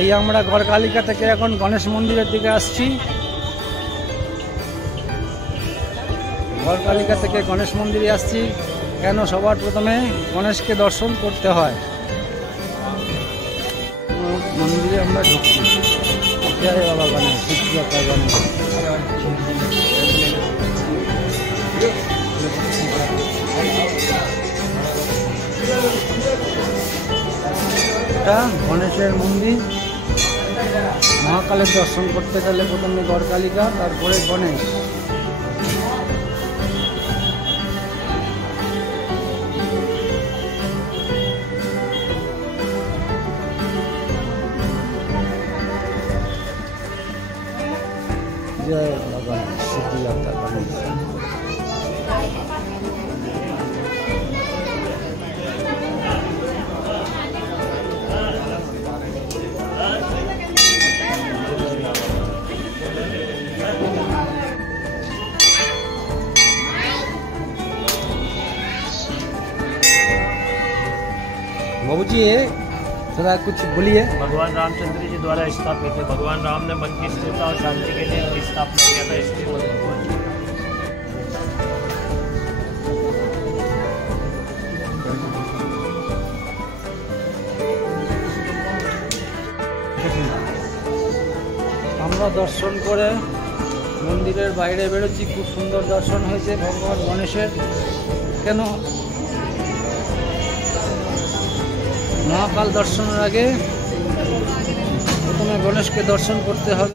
এই আমরা গড়কালিকা থেকে এখন গণেশ মন্দিরের দিকে আসছি। গড়কালিকা থেকে গণেশ মন্দিরে আসছি কেন? সবার প্রথমে গণেশকে দর্শন করতে হয়। মন্দিরে আমরা ঢুকছি। জয় বাবা গণেশ, শিবজয় গণেশ। এটা গণেশের মন্দির। মহাকালের দর্শন করতে গেলে প্রথমে গড়কালিকা, তারপরে গণেশ। জয় বাবা গণেশ, শিবজয় গণেশ। बाबू जी थोड़ा कुछ बोलिए। भगवान रामचंद्र जी द्वारा स्थापित है। भगवान राम ने मन की स्थिरता और शांति के लिए इनकी स्थापना किया था, इसलिए भगवान जी। আমরা দর্শন করে মন্দিরের বাইরে বেরোচ্ছি। খুব সুন্দর দর্শন হয়েছে ভগবান গণেশের। কেন? মহাকাল দর্শনের আগে প্রথমে গণেশকে দর্শন করতে হবে।